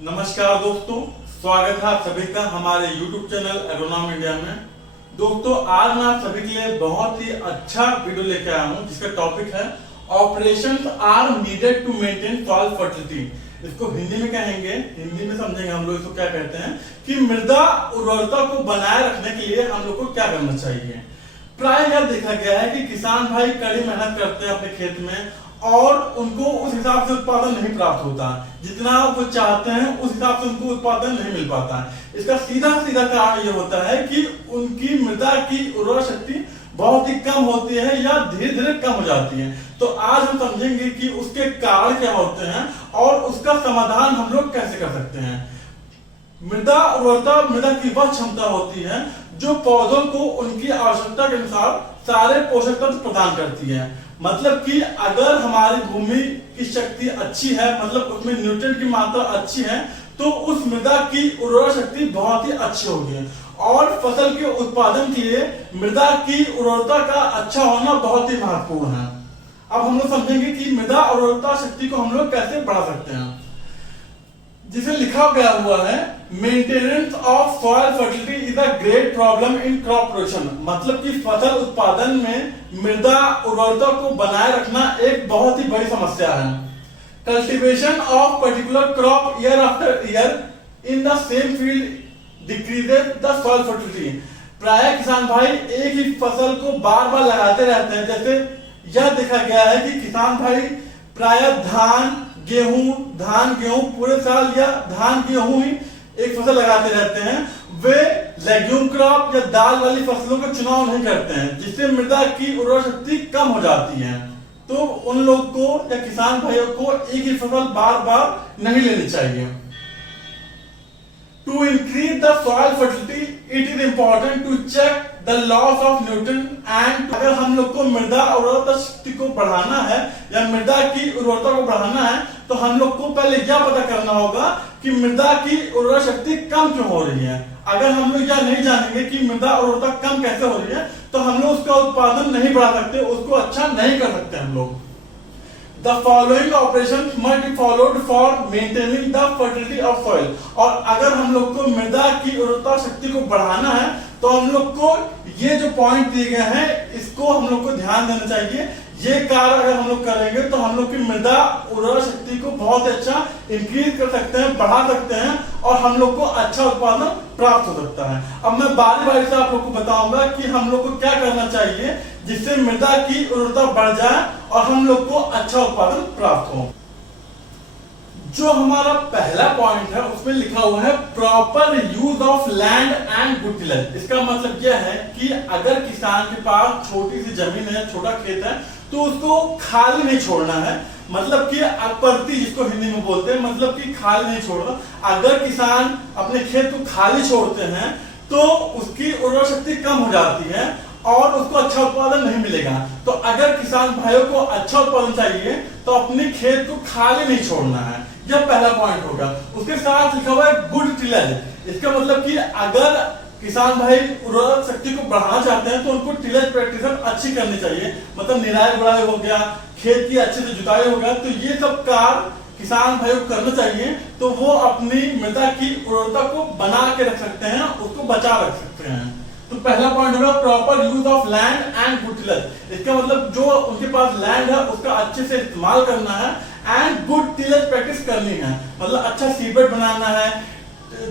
नमस्कार दोस्तों, स्वागत है आप सभी का हमारे YouTube चैनल एग्रोनॉम इंडिया में। दोस्तों, आज मैं आप सभी के लिए बहुत ही अच्छा वीडियो लेकर आया हूं जिसका टॉपिक है operations are needed to maintain soil fertility. इसको हिंदी में कहेंगे, हिंदी में समझेंगे हम लोग इसको क्या कहते हैं कि मृदा उर्वरता को बनाए रखने के लिए हम लोग को क्या करना चाहिए। प्राय यह देखा गया है कि किसान भाई कड़ी मेहनत करते हैं अपने खेत में और उनको उस हिसाब से उत्पादन नहीं प्राप्त होता, जितना वो चाहते हैं उस हिसाब से उनको उत्पादन नहीं मिल पाता। इसका सीधा सीधा कारण ये होता है कि उनकी मृदा की उर्वरा शक्ति बहुत ही कम होती है या धीरे धीरे कम हो जाती है। तो आज हम समझेंगे कि उसके कारण क्या होते हैं और उसका समाधान हम लोग कैसे कर सकते हैं। मृदा उर्वरता मृदा की वह क्षमता होती है जो पौधों को उनकी आवश्यकता के अनुसार सारे पोषक तत्व प्रदान करती है। मतलब कि अगर हमारी भूमि की शक्ति अच्छी है, मतलब उसमें न्यूट्रिएंट की मात्रा अच्छी है, तो उस मृदा की उर्वरा शक्ति बहुत ही अच्छी होगी और फसल के उत्पादन के लिए मृदा की उर्वरता का अच्छा होना बहुत ही महत्वपूर्ण है। अब हम लोग समझेंगे कि मृदा उर्वरता शक्ति को हम लोग कैसे बढ़ा सकते हैं। जिसे लिखा गया हुआ है, maintenance of soil fertility is a great problem in crop production. मतलब कि फसल उत्पादन में मृदा उर्वरता को बनाए रखना एक बहुत ही बड़ी समस्या है। Cultivation of particular crop year after year in the same field decreases the soil fertility. प्राय किसान भाई एक ही फसल को बार बार लगाते रहते हैं। जैसे यह देखा गया है कि किसान भाई प्राय धान गेहूं पूरे साल या धान गेहूं ही एक फसल लगाते रहते हैं। वे लेग्यूम क्रॉप या दाल वाली फसलों का चुनाव नहीं करते हैं, जिससे मृदा की उर्वरा शक्ति कम हो जाती है। तो उन लोग को या किसान भाइयों को एक ही फसल बार बार नहीं लेनी चाहिए। To increase the soil fertility, it is important to check the loss of nutrient and अगर हम लोग को मृदा उर्वरता शक्ति को बढ़ाना है या मृदा की उर्वरता को बढ़ाना है तो हम लोग को पहले यह पता करना होगा कि मृदा की उर्वरा शक्ति कम क्यों हो रही है। अगर हम लोग यह नहीं जानेंगे कि मृदा उर्वरता कम कैसे हो रही है तो हम लोग उसका उत्पादन नहीं बढ़ा सकते, उसको अच्छा नहीं कर सकते हम लोग। The following operations must be followed for maintaining the fertility of soil। और अगर हम लोग को मृदा की उर्वरता शक्ति को बढ़ाना है तो हम लोग को ये जो पॉइंट दिए गए हैं इसको हम लोग को ध्यान देना चाहिए। ये कार्य अगर हम लोग करेंगे तो हम लोग की मृदा उर्वरा शक्ति को बहुत अच्छा इंक्रीज कर सकते हैं, बढ़ा सकते हैं और हम लोग को अच्छा उत्पादन प्राप्त हो सकता है। अब मैं बारी बारी से आप लोग को बताऊंगा कि हम लोग को क्या करना चाहिए जिससे मृदा की उर्वरता बढ़ जाए और हम लोग को अच्छा उत्पादन प्राप्त हो। जो हमारा पहला पॉइंट है उसमें लिखा हुआ है proper use of land and good tillage. इसका मतलब यह है कि अगर किसान के पास छोटी सी जमीन है, छोटा खेत है, तो उसको खाली नहीं छोड़ना है। मतलब कि अपर्ती जिसको हिंदी में बोलते हैं, मतलब कि खाली नहीं छोड़ना। अगर किसान अपने खेत को खाली छोड़ते हैं तो उसकी उर्वरा शक्ति कम हो जाती है और उसको अच्छा उत्पादन नहीं मिलेगा। तो अगर किसान भाइयों को अच्छा उत्पादन चाहिए तो अपने खेत को खाली नहीं छोड़ना है, यह पहला पॉइंट होगा। उसके साथ लिखा हुआ है गुड टिलेज। इसका मतलब कि अगर किसान भाई उर्वरक शक्ति को बढ़ाना चाहते हैं तो उनको टिलेज प्रैक्टिस अच्छी करनी चाहिए। मतलब निराई गुड़ाई हो गया, खेत की अच्छे से जुताई हो गया, तो ये सब कार्य किसान भाई को करना चाहिए। तो वो अपनी मृदा की उर्वरता को बना के रख सकते हैं, उसको बचा रख सकते हैं। तो पहला पॉइंट होगा proper use of land and good tillage. इसका मतलब जो उनके पास लैंड है उसका अच्छे से इस्तेमाल करना है एंड गुड टिलेज प्रैक्टिस करनी है। मतलब अच्छा सीबेड बनाना है,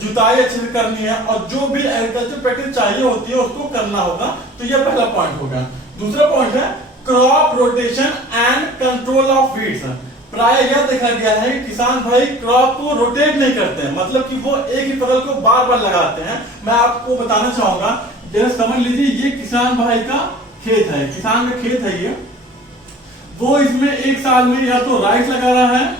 जुताई अच्छे से करनी है और जो भी एग्रीकल्चर प्रैक्टिस चाहिए होती है उसको करना होगा। तो यह पहला पॉइंट होगा। दूसरा पॉइंट है crop rotation and control of weeds. प्राय यह देखा गया है कि किसान भाई क्रॉप को रोटेट नहीं करते हैं, मतलब कि वो एक ही फसल को बार बार लगाते हैं। मैं आपको बताना चाहूंगा, जैसे समझ लीजिए ये किसान भाई का खेत है, किसान का खेत है ये। वो इसमें एक साल में या तो राइस लगा रहा है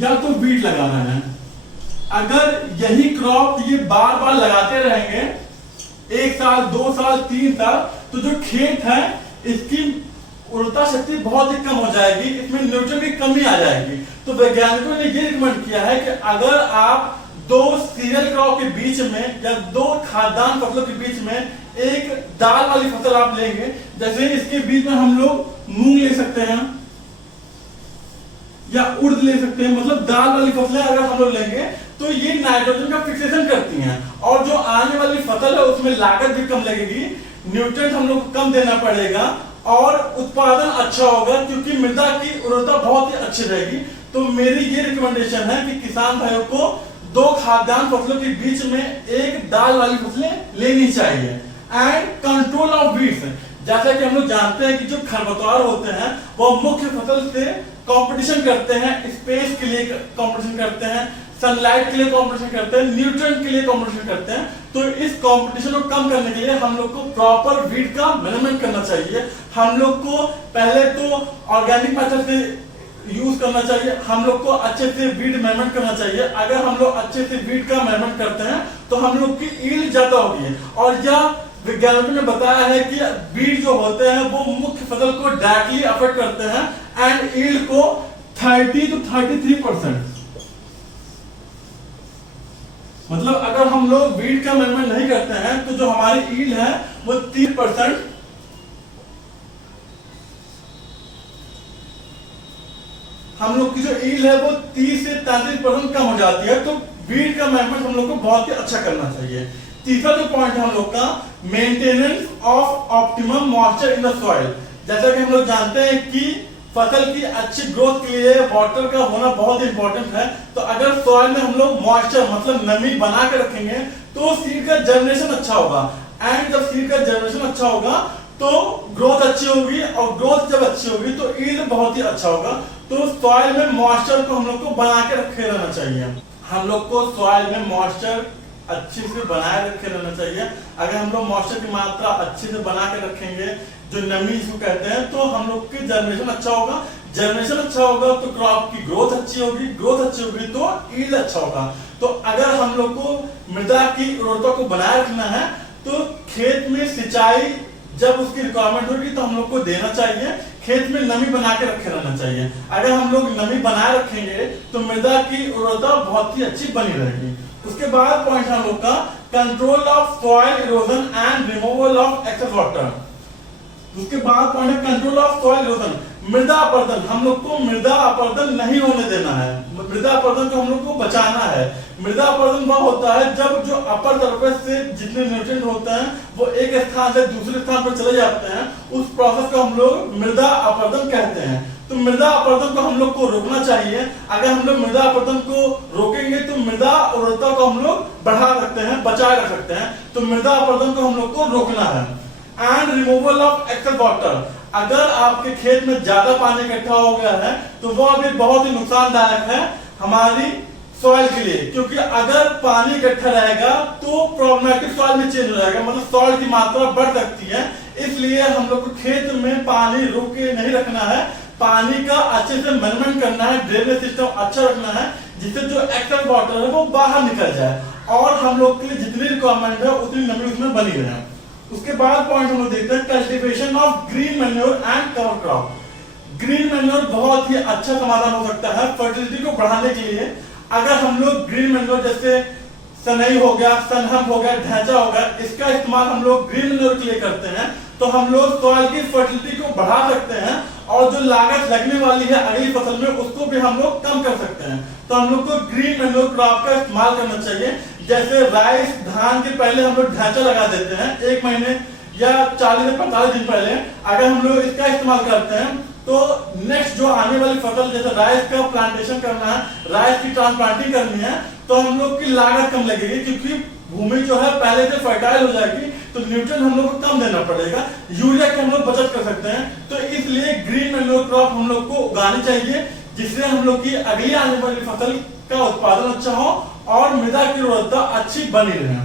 या तो बीट लगा रहा है। अगर यही क्रॉप ये बार बार लगाते रहेंगे, एक साल, 2 साल, 3 साल, तो जो खेत है इसकी उर्वरता शक्ति बहुत ही कम हो जाएगी, इसमें न्यूट्रिएंट की कमी आ जाएगी। तो वैज्ञानिकों ने ये रिकमेंड किया है कि अगर आप 2 सीरियल क्रॉप के बीच में या 2 खाद्यान्न फसलों के बीच में एक दाल वाली फसल आप लेंगे, जैसे इसके बीच में हम लोग मूंग ले सकते हैं या उड़द ले सकते हैं, मतलब दाल वाली फसलें अगर हम लोग लेंगे तो ये नाइट्रोजन का फिक्सेशन करती हैं, और जो आने वाली फसल है उसमें लागत भी कम लगेगी, न्यूट्रिएंट हम लोग को कम देना पड़ेगा और उत्पादन अच्छा होगा, क्योंकि मृदा की उर्वरता बहुत ही अच्छी रहेगी। तो मेरी ये रिकमेंडेशन है कि किसान भाइयों को 2 खाद्यान्न फसलों के बीच में एक दाल वाली फसलें लेनी चाहिए। एंड कंट्रोल ऑफ वीड्स, जैसा कि हम लोग जानते हैं कि जो खरपतवार होते हैं वो मुख्य फसल से कंपटीशन करते हैं, स्पेस के लिए कंपटीशन करते हैं, सनलाइट के लिए कंपटीशन करते हैं, न्यूट्रिएंट के लिए कंपटीशन करते हैं। तो इस कंपटीशन को कम करने के लिए हम लोग को प्रॉपर वीड का मैनेजमेंट करना चाहिए। हम लोग को पहले तो ऑर्गेनिक मेथड से यूज करना चाहिए, हम लोग को अच्छे से वीड मैनेजमेंट करना चाहिए। अगर हम लोग अच्छे से वीड का मैनेजमेंट करते हैं तो हम लोग की ईल्ड ज्यादा होगी। और यह वैज्ञानिकों ने बताया है कि वीड जो होते हैं वो मुख्य फसल को डायरेक्टली अफेक्ट करते हैं एंड ईल्ड को 30 to 33%। मतलब अगर हम लोग वीड का मैनेजमेंट नहीं करते हैं तो जो हमारी ईल्ड है वो 30%, हम लोग की जो ईल्ड है वो 30 से 33% कम हो जाती है। तो वीड का मैनेजमेंट हम लोग को बहुत ही अच्छा करना चाहिए। तीसरा जो पॉइंट है हम लोग का, maintenance of optimum moisture in the soil. जैसा कि हम लोग जानते हैं कि फसल की अच्छी ग्रोथ के लिए वाटर का होना बहुत इंपॉर्टेंट है। तो अगर सॉइल में हम लोग मॉइस्चर मतलब नमी बना के रखेंगे तो सीड का जनरेशन अच्छा होगा, एंड जब सीड का जनरेशन अच्छा होगा तो ग्रोथ अच्छी होगी, और ग्रोथ जब अच्छी होगी तो ईल्ड बहुत ही अच्छा होगा। तो सॉइल में मॉइस्चर को हम लोग को बना के रखे रहना चाहिए। हम लोग को सॉइल में मॉइस्चर अच्छे से बनाए रखे रहना चाहिए। अगर हम लोग मॉइस्चर की मात्रा अच्छे से बना के रखेंगे, जो नमी इसको कहते हैं, तो हम लोग की जनरेशन अच्छा होगा। जनरेशन अच्छा होगा तो क्रॉप की ग्रोथ अच्छी होगी, ग्रोथ अच्छी होगी तो ईल्ड अच्छा होगा। तो अगर हम लोग को मृदा की उर्वरता को बनाए रखना है तो खेत में सिंचाई जब उसकी रिक्वायरमेंट होगी तो हम लोग को देना चाहिए। खेत में नमी बना के रखे रहना चाहिए। अगर हम लोग नमी बनाए रखेंगे तो मृदा की उर्वरता बहुत ही अच्छी बनी रहेगी। उसके बाद पॉइंट हम लोग का, control of soil erosion and removal of excess water. उसके बाद पॉइंट है कंट्रोल ऑफ सॉइल इरोजन, मृदा अपरदन। हम लोग को मृदा अपरदन नहीं होने देना है, मृदा अपरदन को हम लोग को बचाना है। मृदा अपरदन वह होता है जब जो अपर सरफेस से जितने न्यूट्रिएंट होते हैं वो एक स्थान से दूसरे स्थान पर चले जाते हैं, उस प्रोसेस को हम लोग मृदा अपरदन कहते हैं। तो मृदा अपरदन को हम लोग को रोकना चाहिए। अगर हम लोग मृदा अपरदन को रोकेंगे तो मृदा उर्वरता को हम लोग बढ़ा सकते हैं, बचाए रख सकते हैं। तो मृदा अपरदन को हम लोग को रोकना है। And removal of excess water, अगर आपके खेत में ज्यादा पानी इकट्ठा हो गया है तो वह भी बहुत ही नुकसानदायक है हमारी सॉइल के लिए, क्योंकि अगर पानी इकट्ठा रहेगा तो प्रॉब्लमेटिक सॉइल में चेंज हो जाएगा, मतलब सॉइल की मात्रा बढ़ सकती है। इसलिए हम लोग को खेत में पानी रोक के नहीं रखना है, पानी का अच्छे से मैनेजमेंट करना है, ड्रेनेज सिस्टम अच्छा रखना है जिससे जो एक्सेस वाटर है वो बाहर निकल जाए और हम लोग के लिए जितनी रिक्वायरमेंट है उतनी नमी उसमें बनी रहे। उसके बाद पॉइंट हम लोग देखते हैं cultivation of green manure and cover crop. Green manure बहुत ही अच्छा समाधान हो सकता है फर्टिलिटी को बढ़ाने के लिए। अगर हम लोग ग्रीन मैन्योर जैसे सनई हो गया, सनहम हो गया, ढैंचा हो गया, इसका इस्तेमाल हम लोग ग्रीन मैन्योर के लिए करते हैं तो हम लोग सॉइल की फर्टिलिटी को बढ़ा सकते हैं और जो लागत लगने वाली है अगली फसल में उसको भी हम लोग कम कर सकते हैं। तो हम लोग को ग्रीन मैन्योर क्रॉप का इस्तेमाल करना चाहिए। जैसे राइस, धान के पहले हम लोग ढांचा लगा देते हैं 1 महीने या 40 से 45 दिन पहले। अगर हम लोग इसका इस्तेमाल करते हैं तो नेक्स्ट जो आने वाली फसल जैसे राइस का प्लांटेशन करना है, राइस की ट्रांसप्लांटिंग करनी है, तो हम लोग की लागत कम लगेगी क्योंकि भूमि जो है पहले से फर्टाइल हो जाएगी, तो न्यूट्रिएंट हम लोग को कम देना पड़ेगा, यूरिया की हम लोग बचत कर सकते हैं। तो इसलिए ग्रीन मैन्योर क्रॉप हम लोग को उगानी चाहिए जिससे हम लोग की अगली आने वाली फसल का उत्पादन अच्छा हो और मृदा की उर्वरता अच्छी बनी रहे।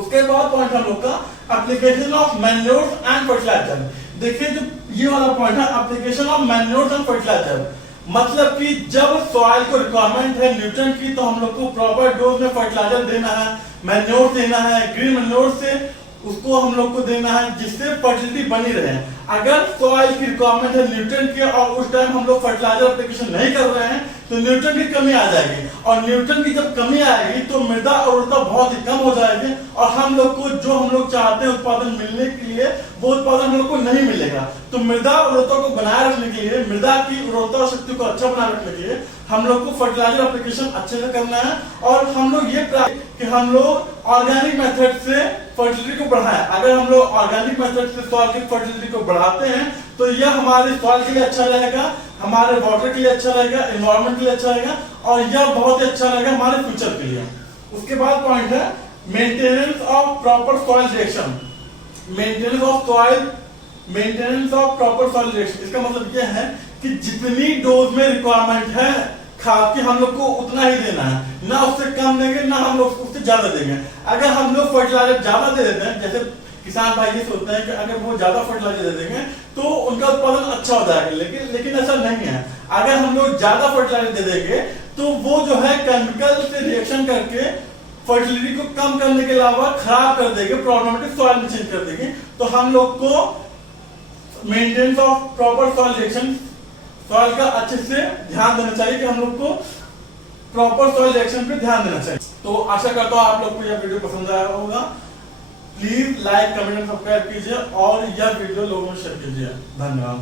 उसके बाद पॉइंट हम लोग का application of manures and fertiliser. देखिए जो ये वाला पॉइंट है application of manures and fertiliser, मतलब कि जब सॉइल को रिक्वायरमेंट है न्यूट्रिएंट की तो हम लोग को प्रॉपर डोज में फर्टिलाइजर देना है, मैन्योर देना है। ग्रीन मैन्योर से उसको हम लोग को देना है जिससे फर्टिलिटी बनी रहे। अगर सॉइल की रिक्वायरमेंट है न्यूट्रिएंट की और उस टाइम हम लोग फर्टिलाइजर एप्लीकेशन नहीं कर रहे हैं तो न्यूट्रिएंट की कमी आ जाएगी, और न्यूट्रिएंट की जब कमी आएगी तो मृदा उर्वरता बहुत ही कम हो जाएगी, और हम लोग को जो हम लोग चाहते हैं उत्पादन मिलने के लिए वो उत्पादन हम लोग को नहीं मिलेगा। तो मृदा उर्वरता को बनाए रखने के लिए, मृदा की उर्वरता शक्ति को अच्छा बनाए रखने के लिए हम लोग को फर्टिलाइजर एप्लीकेशन अच्छे से करना है, और हम लोग ये कि हम लोग ऑर्गेनिक मेथड से फर्टिलिटी को बढ़ाएं। अगर हम लोग ऑर्गेनिक मेथड से सॉइल की फर्टिलिटी को बढ़ाते हैं तो यह हमारे सॉइल के लिए अच्छा रहेगा, हमारे वाटर के लिए अच्छा रहेगा, एनवायरनमेंट के लिए अच्छा रहेगा, और यह बहुत ही अच्छा रहेगा हमारे फ्यूचर के लिए। उसके बाद पॉइंट है maintenance of proper soil reaction. Maintenance of proper soil reaction, इसका मतलब यह है कि जितनी डोज में रिक्वायरमेंट है खाद की हम लोग को उतना ही देना है, ना उससे कम देंगे ना हम लोग उससे ज्यादा देंगे। अगर हम लोग फर्टिलाइजर ज्यादा दे देते हैं, जैसे किसान भाई ये सोचते हैं कि अगर वो ज्यादा फर्टिलाइजर दे देंगे तो उनका उत्पादन अच्छा हो जाएगा, लेकिन ऐसा नहीं है। अगर हम लोग ज्यादा फर्टिलाइजर दे देंगे तो वो जो है केमिकल से रिएक्शन करके फर्टिलिटी को कम करने के अलावा खराब कर देंगे, प्रॉब्लमेटिक सॉइल में चेंज कर देंगे। तो हम लोग को maintenance of proper soil reaction, soil का अच्छे से ध्यान देना चाहिए कि हम लोग को प्रॉपर सॉइल रिएक्शन पे ध्यान देना चाहिए। तो आशा करता हूँ आप लोग को यह वीडियो पसंद आया होगा। प्लीज लाइक, कमेंट, सब्सक्राइब कीजिए और यह वीडियो लोगों में शेयर कीजिए। धन्यवाद।